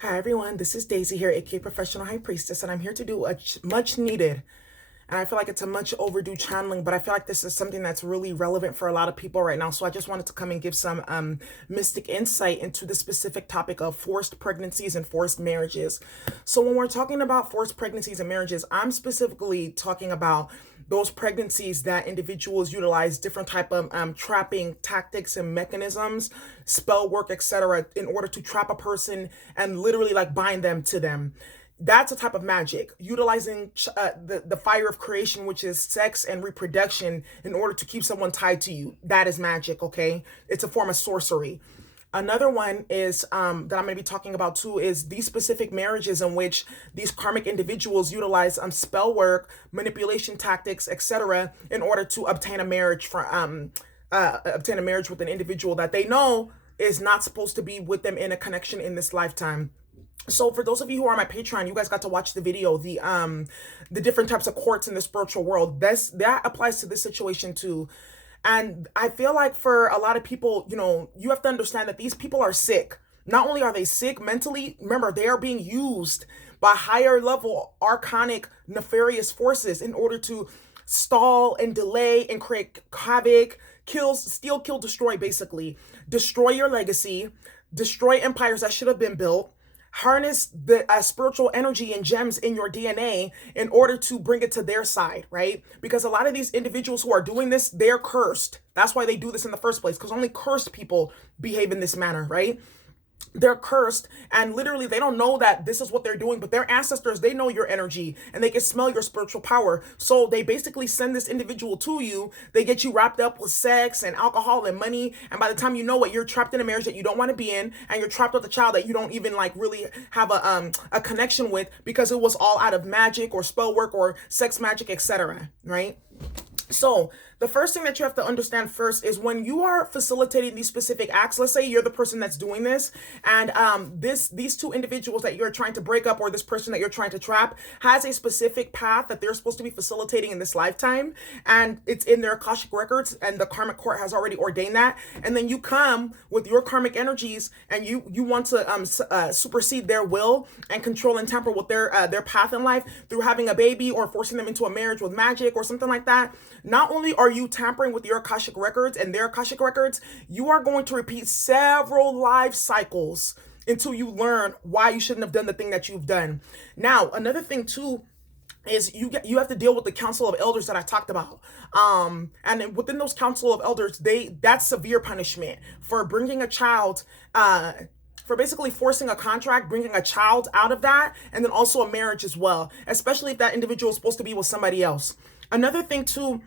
Hi everyone, this is Daisy here, aka Professional High Priestess, and I'm here to do a much needed, and I feel like it's a much overdue channeling, but I feel like this is something that's really relevant for a lot of people right now. So I just wanted to come and give some mystic insight into the specific topic of forced pregnancies and forced marriages. So when we're talking about forced pregnancies and marriages, I'm specifically talking about those pregnancies that individuals utilize different type of trapping tactics and mechanisms, spell work, etc., in order to trap a person and literally like bind them to them. That's a type of magic, utilizing the fire of creation, which is sex and reproduction, in order to keep someone tied to you. That is magic, okay? It's a form of sorcery. Another one is that I'm going to be talking about too is these specific marriages in which these karmic individuals utilize spell work, manipulation tactics, etc., in order to obtain a marriage obtain a marriage with an individual that they know is not supposed to be with them in a connection in this lifetime. So for those of you who are my Patreon, you guys got to watch the video, the different types of courts in the spiritual world. That applies to this situation too. And I feel like for a lot of people, you have to understand that these people are sick. Not only are they sick mentally, remember, they are being used by higher level archonic nefarious forces in order to stall and delay and create havoc, steal, kill, destroy, basically. Destroy your legacy, destroy empires that should have been built, harness the spiritual energy and gems in your DNA in order to bring it to their side, right? Because a lot of these individuals who are doing this, they're cursed. That's why they do this in the first place, because only cursed people behave in this manner, right? They're cursed, and literally they don't know that this is what they're doing, but their ancestors, they know your energy and they can smell your spiritual power. So they basically send this individual to you. They get you wrapped up with sex and alcohol and money, and by the time you know it, you're trapped in a marriage that you don't want to be in, and you're trapped with a child that you don't even like really have a connection with, because it was all out of magic or spell work or sex magic, etc., right? So the first thing that you have to understand first is when you are facilitating these specific acts, let's say you're the person that's doing this, and these two individuals that you're trying to break up, or this person that you're trying to trap, has a specific path that they're supposed to be facilitating in this lifetime, and it's in their Akashic records, and the karmic court has already ordained that. And then you come with your karmic energies, and you want to supersede their will and control and tamper with their path in life through having a baby or forcing them into a marriage with magic or something like that. Not only are you tampering with your Akashic records and their Akashic records, you are going to repeat several life cycles until you learn why you shouldn't have done the thing that you've done. Now, another thing too is you have to deal with the council of elders that I talked about. And within those council of elders, that's severe punishment for bringing a child, for basically forcing a contract, bringing a child out of that, and then also a marriage as well, especially if that individual is supposed to be with somebody else. Another thing too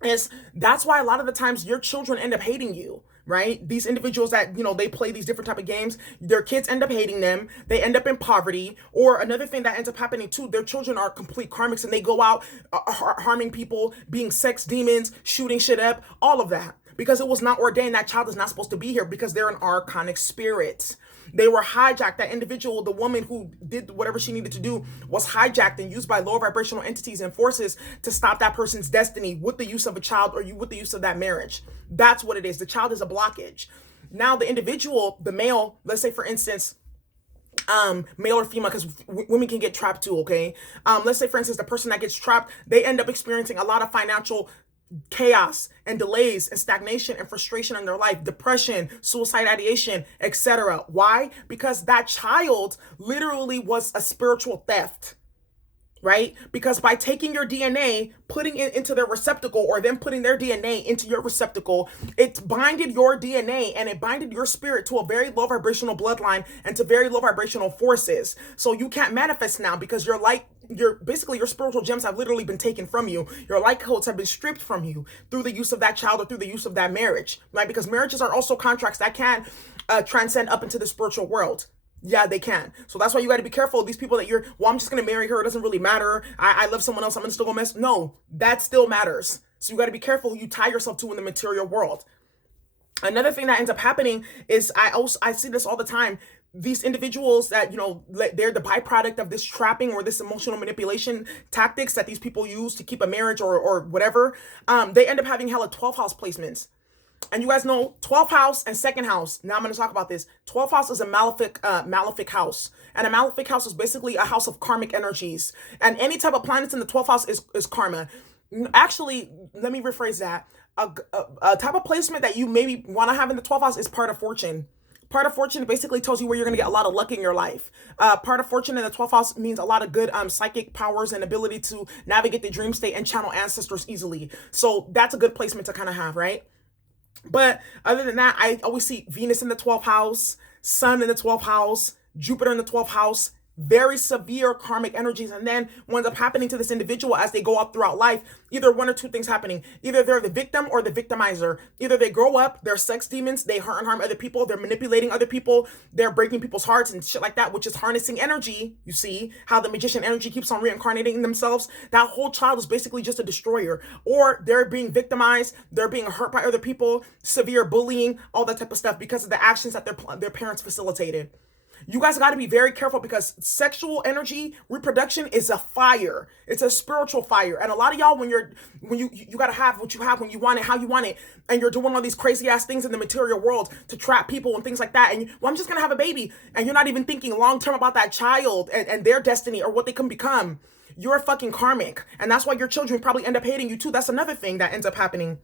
is that's why a lot of the times your children end up hating you, right? These individuals that, they play these different type of games, their kids end up hating them. They end up in poverty. Or another thing that ends up happening too, their children are complete karmics, and they go out harming people, being sex demons, shooting shit up, all of that. Because it was not ordained. That child is not supposed to be here because they're an archonic spirit. They were hijacked. That individual, the woman who did whatever she needed to do, was hijacked and used by lower vibrational entities and forces to stop that person's destiny with the use of a child, or with the use of that marriage. That's what it is. The child is a blockage. Now the individual, the male, let's say for instance, male or female, because women can get trapped too, okay? Let's say for instance, the person that gets trapped, they end up experiencing a lot of financial chaos and delays and stagnation and frustration in their life, depression, suicide ideation, etc. Why? Because that child literally was a spiritual theft, right? Because by taking your DNA, putting it into their receptacle, or them putting their DNA into your receptacle, it binded your DNA and it binded your spirit to a very low vibrational bloodline and to very low vibrational forces. So you can't manifest now because your spiritual gems have literally been taken from you. Your light codes have been stripped from you through the use of that child or through the use of that marriage, right? Because marriages are also contracts that can transcend up into the spiritual world. Yeah, they can. So that's why you got to be careful of these people that I'm just going to marry her. It doesn't really matter. I love someone else. I'm going to still go mess. No, that still matters. So you got to be careful who you tie yourself to in the material world. Another thing that ends up happening is I see this all the time. These individuals that, they're the byproduct of this trapping or this emotional manipulation tactics that these people use to keep a marriage or whatever. They end up having hella 12th house placements. And you guys know 12th house and second house. Now I'm going to talk about this. 12th house is a malefic house. And a malefic house is basically a house of karmic energies. And any type of planets in the 12th house is karma. Actually, let me rephrase that. A type of placement that you maybe want to have in the 12th house is part of fortune. Part of fortune basically tells you where you're going to get a lot of luck in your life. Part of fortune in the 12th house means a lot of good psychic powers and ability to navigate the dream state and channel ancestors easily. So that's a good placement to kind of have, right? But other than that, I always see Venus in the 12th house, Sun in the 12th house, Jupiter in the 12th house, very severe karmic energies. And then what ends up happening to this individual as they go up throughout life, either one or two things happening. Either they're the victim or the victimizer. Either they grow up, they're sex demons, they hurt and harm other people, they're manipulating other people, they're breaking people's hearts and shit like that, which is harnessing energy. You see how the magician energy keeps on reincarnating themselves? That whole child is basically just a destroyer. Or they're being victimized, they're being hurt by other people, severe bullying, all that type of stuff because of the actions that their parents facilitated. You guys got to be very careful because sexual energy, reproduction is a fire. It's a spiritual fire. And a lot of y'all, when you got to have what you have when you want it, how you want it, and you're doing all these crazy ass things in the material world to trap people and things like that. And I'm just going to have a baby. And you're not even thinking long term about that child and their destiny or what they can become. You're fucking karmic. And that's why your children probably end up hating you too. That's another thing that ends up happening.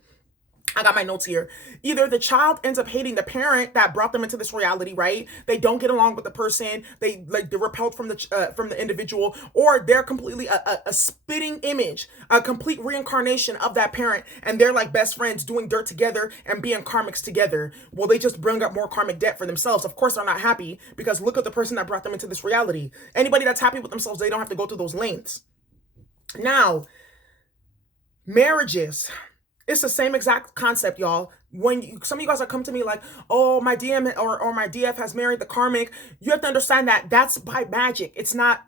I got my notes here. Either the child ends up hating the parent that brought them into this reality, right? They don't get along with the person. They're repelled from the individual, or they're completely a spitting image, a complete reincarnation of that parent, and they're like best friends doing dirt together and being karmics together. Well, they just bring up more karmic debt for themselves. Of course, they're not happy because look at the person that brought them into this reality. Anybody that's happy with themselves, they don't have to go through those lengths. Now, marriages. It's the same exact concept, y'all. When some of you guys are coming to me like, oh, my DM or my DF has married the karmic, you have to understand that that's by magic. It's not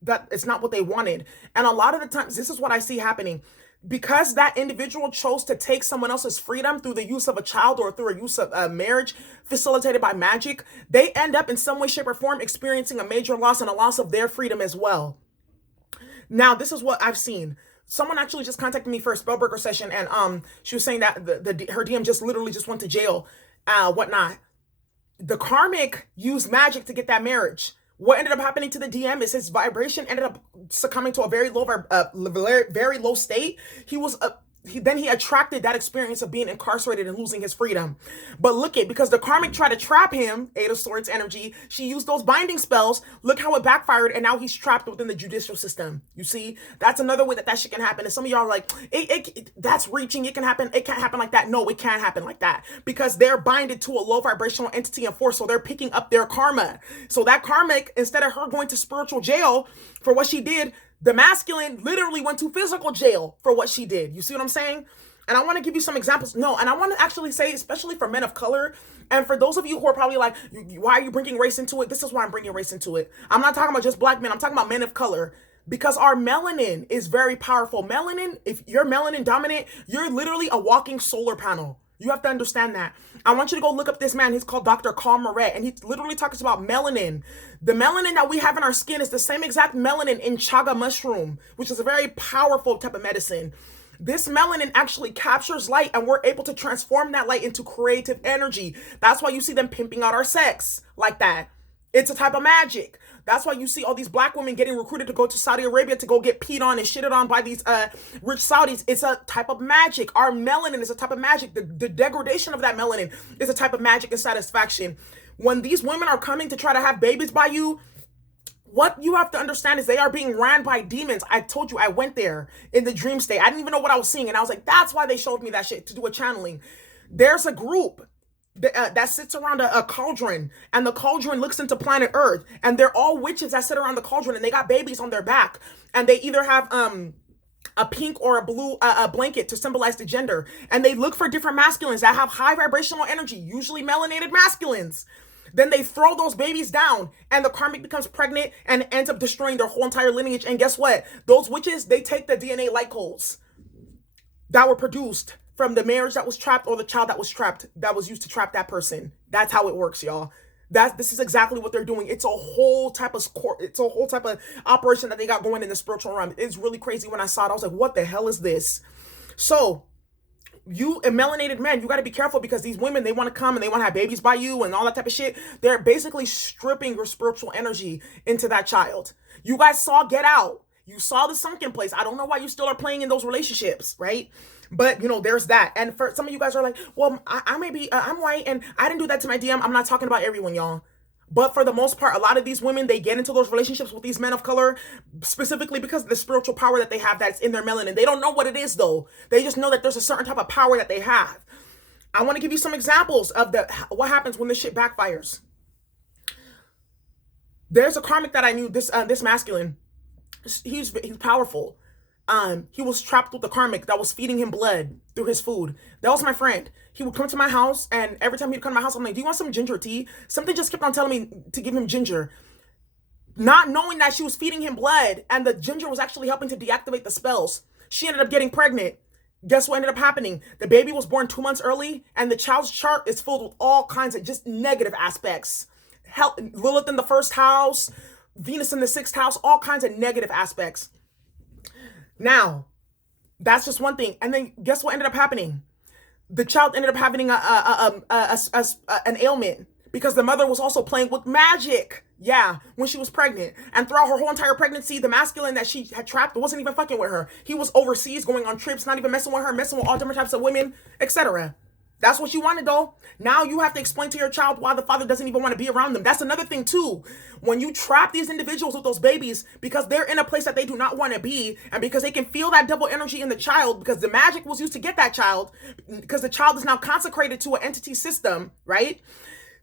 what they wanted. And a lot of the times, this is what I see happening. Because that individual chose to take someone else's freedom through the use of a child or through a use of a marriage facilitated by magic, they end up in some way, shape, or form experiencing a major loss and a loss of their freedom as well. Now, this is what I've seen. Someone actually just contacted me for a spellbreaker session, and she was saying that her DM just literally just went to jail, whatnot. The karmic used magic to get that marriage. What ended up happening to the DM is his vibration ended up succumbing to a very low state. He attracted that experience of being incarcerated and losing his freedom. But look it, because the karmic tried to trap him, Eight of Swords energy, she used those binding spells. Look how it backfired, and now he's trapped within the judicial system. You see, that's another way that shit can happen. And some of y'all are like, that's reaching. It can happen. It can't happen like that. No, it can't happen like that because they're binded to a low vibrational entity and force, so they're picking up their karma. So that karmic, instead of her going to spiritual jail for what she did, the masculine literally went to physical jail for what she did. You see what I'm saying? And I want to give you some examples. No, and I want to actually say, especially for men of color, and for those of you who are probably like, why are you bringing race into it? This is why I'm bringing race into it. I'm not talking about just black men. I'm talking about men of color. Because our melanin is very powerful. Melanin, if you're melanin dominant, you're literally a walking solar panel. You have to understand that. I want you to go look up this man. He's called Dr. Carl Moret, and he literally talks about melanin. The melanin that we have in our skin is the same exact melanin in chaga mushroom, which is a very powerful type of medicine. This melanin actually captures light, and we're able to transform that light into creative energy. That's why you see them pimping out our sex like that. It's a type of magic. That's why you see all these black women getting recruited to go to Saudi Arabia to go get peed on and shitted on by these rich Saudis. It's a type of magic. Our melanin is a type of magic. The degradation of that melanin is a type of magic and satisfaction. When these women are coming to try to have babies by you, what you have to understand is they are being ran by demons. I told you I went there in the dream state. I didn't even know what I was seeing. And I was like, that's why they showed me that shit, to do a channeling. There's a group that sits around a cauldron, and the cauldron looks into planet Earth, and they're all witches that sit around the cauldron, and they got babies on their back, and they either have a pink or a blue blanket to symbolize the gender, and they look for different masculines that have high vibrational energy, usually melanated masculines. Then they throw those babies down, and the karmic becomes pregnant and ends up destroying their whole entire lineage. And guess what? Those witches, they take the DNA light codes that were produced from the marriage that was trapped or the child that was trapped, that was used to trap that person. That's how it works, y'all. This is exactly what they're doing. It's a whole type of operation that they got going in the spiritual realm. It's really crazy. When I saw it, I was like, what the hell is this? So you and melanated men, you got to be careful because these women, they want to come and they want to have babies by you and all that type of shit. They're basically stripping your spiritual energy into that child. You guys saw Get Out. You saw the sunken place. I don't know why you still are playing in those relationships, right? But, you know, there's that. And for some of you guys are like, well, I may be, I'm white and I didn't do that to my DM. I'm not talking about everyone, y'all. But for the most part, a lot of these women, they get into those relationships with these men of color specifically because of the spiritual power that they have that's in their melanin. They don't know what it is, though. They just know that there's a certain type of power that they have. I want to give you some examples of what happens when this shit backfires. There's a karmic that I knew, this masculine. He's powerful. He was trapped with the karmic that was feeding him blood through his food. That was my friend. He would come to my house, and every time he'd come to my house, I'm like, do you want some ginger tea? Something just kept on telling me to give him ginger. Not knowing that she was feeding him blood, and the ginger was actually helping to deactivate the spells. She ended up getting pregnant. Guess what ended up happening? The baby was born 2 months early, and the child's chart is filled with all kinds of just negative aspects. Lilith in the first house, Venus in the sixth house, all kinds of negative aspects. Now, that's just one thing. And then guess what ended up happening? The child ended up having an ailment because the mother was also playing with magic. Yeah, when she was pregnant. And throughout her whole entire pregnancy, the masculine that she had trapped wasn't even fucking with her. He was overseas going on trips, not even messing with her, messing with all different types of women, etc. That's what you wanted, though. Now you have to explain to your child why the father doesn't even want to be around them. That's another thing, too. When you trap these individuals with those babies because they're in a place that they do not want to be, and because they can feel that double energy in the child, because the magic was used to get that child, because the child is now consecrated to an entity system, right?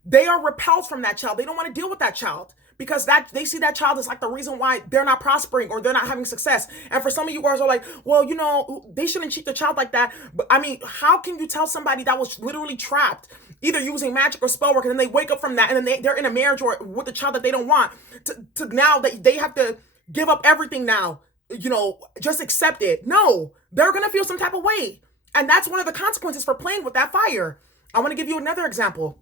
They are repelled from that child. They don't want to deal with that child. Because they see that child as like the reason why they're not prospering or they're not having success. And for some of you guys are like, well, you know, they shouldn't treat the child like that. But I mean, how can you tell somebody that was literally trapped, either using magic or spell work, and then they wake up from that, and then they're in a marriage or with a child that they don't want, to now that they have to give up everything now, you know, just accept it. No, they're going to feel some type of way. And that's one of the consequences for playing with that fire. I want to give you another example.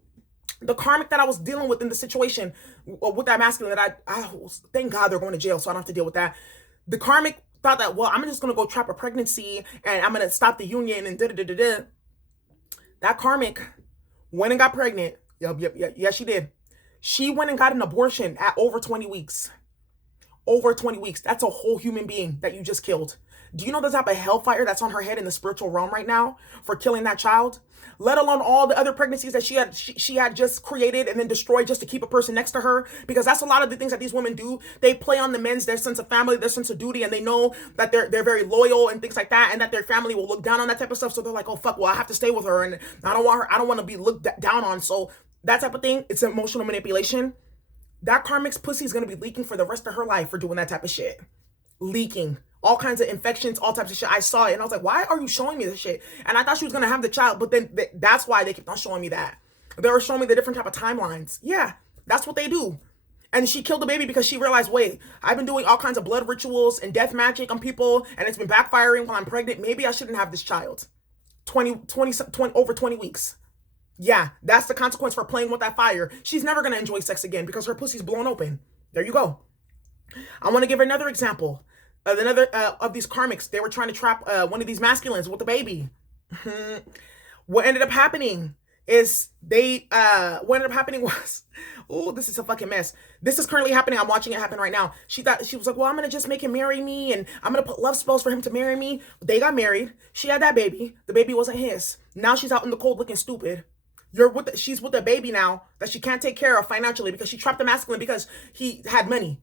The karmic that I was dealing with in the situation with that masculine that I thank God they're going to jail, so I don't have to deal with that. The karmic thought that, well, I'm just going to go trap a pregnancy and I'm going to stop the union and da-da-da-da-da. That karmic went and got pregnant. Yeah, she did. She went and got an abortion at over 20 weeks. Over 20 weeks. That's a whole human being that you just killed. Do you know the type of hellfire that's on her head in the spiritual realm right now for killing that child? Let alone all the other pregnancies that she had just created and then destroyed just to keep a person next to her. Because that's a lot of the things that these women do. They play on their sense of family, their sense of duty, and they know that they're very loyal and things like that, and that their family will look down on that type of stuff. So they're like, oh fuck, well, I have to stay with her, and I don't want to be looked down on. So that type of thing, it's emotional manipulation. That karmic's pussy is going to be leaking for the rest of her life for doing that type of shit. Leaking. All kinds of infections, all types of shit. I saw it and I was like, why are you showing me this shit? And I thought she was going to have the child, but then that's why they kept on showing me that. They were showing me the different type of timelines. Yeah, that's what they do. And she killed the baby because she realized, wait, I've been doing all kinds of blood rituals and death magic on people, and it's been backfiring while I'm pregnant. Maybe I shouldn't have this child. 20 over 20 weeks. Yeah, that's the consequence for playing with that fire. She's never going to enjoy sex again because her pussy's blown open. There you go. I want to give her another example. Another of these karmics, they were trying to trap one of these masculines with a baby. What ended up happening is what ended up happening was, oh, this is a fucking mess. This is currently happening. I'm watching it happen right now. She was like, well, I'm going to just make him marry me, and I'm going to put love spells for him to marry me. They got married. She had that baby. The baby wasn't his. Now she's out in the cold looking stupid. She's with a baby now that she can't take care of financially because she trapped the masculine because he had money.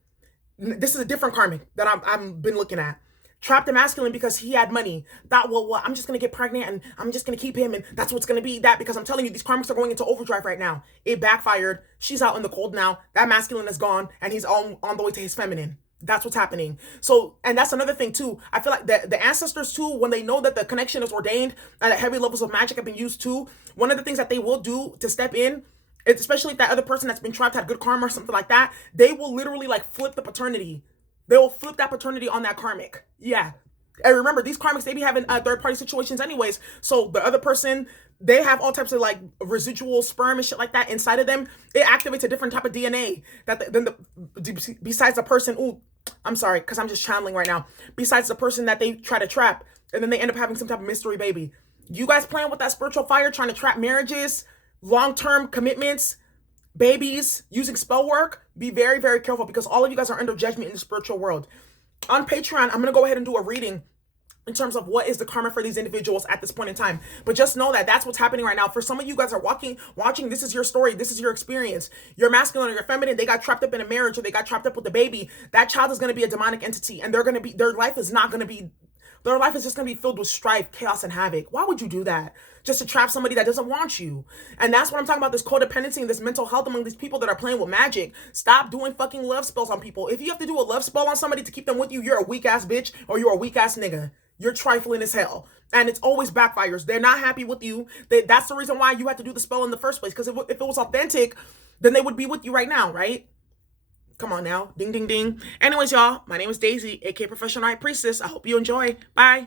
This is a different karmic that I've been looking at. Trapped the masculine because he had money. Thought, well, I'm just going to get pregnant and I'm just going to keep him, and that's what's going to be that, because I'm telling you, these karmics are going into overdrive right now. It backfired. She's out in the cold now. That masculine is gone and he's on the way to his feminine. That's what's happening. So, and that's another thing too. I feel like the ancestors too, when they know that the connection is ordained and that heavy levels of magic have been used too, one of the things that they will do to step in, especially if that other person that's been trapped had good karma or something like that, they will literally like flip the paternity. They will flip that paternity on that karmic. Yeah. And remember, these karmics, they be having third-party situations anyways. So the other person, they have all types of like residual sperm and shit like that inside of them. It activates a different type of DNA besides the person. Ooh, I'm sorry, because I'm just channeling right now. Besides the person that they try to trap, and then they end up having some type of mystery baby. You guys playing with that spiritual fire, trying to trap marriages, long-term commitments, babies, using spell work, be very, very careful, because all of you guys are under judgment in the spiritual world. On Patreon, I'm going to go ahead and do a reading in terms of what is the karma for these individuals at this point in time. But just know that that's what's happening right now. For some of you guys are watching, this is your story. This is your experience. Your masculine or your feminine, they got trapped up in a marriage, or they got trapped up with a baby. That child is going to be a demonic entity, and their life is not going to be, their life is just going to be filled with strife, chaos, and havoc. Why would you do that? Just to trap somebody that doesn't want you. And that's what I'm talking about, this codependency and this mental health among these people that are playing with magic. Stop doing fucking love spells on people. If you have to do a love spell on somebody to keep them with you, you're a weak ass bitch, or you're a weak ass nigga. You're trifling as hell. And it's always backfires. They're not happy with you. That's the reason why you had to do the spell in the first place. Because if it was authentic, then they would be with you right now, right? Come on now. Ding, ding, ding. Anyways, y'all, my name is Daisy, aka Professional High Priestess. I hope you enjoy. Bye.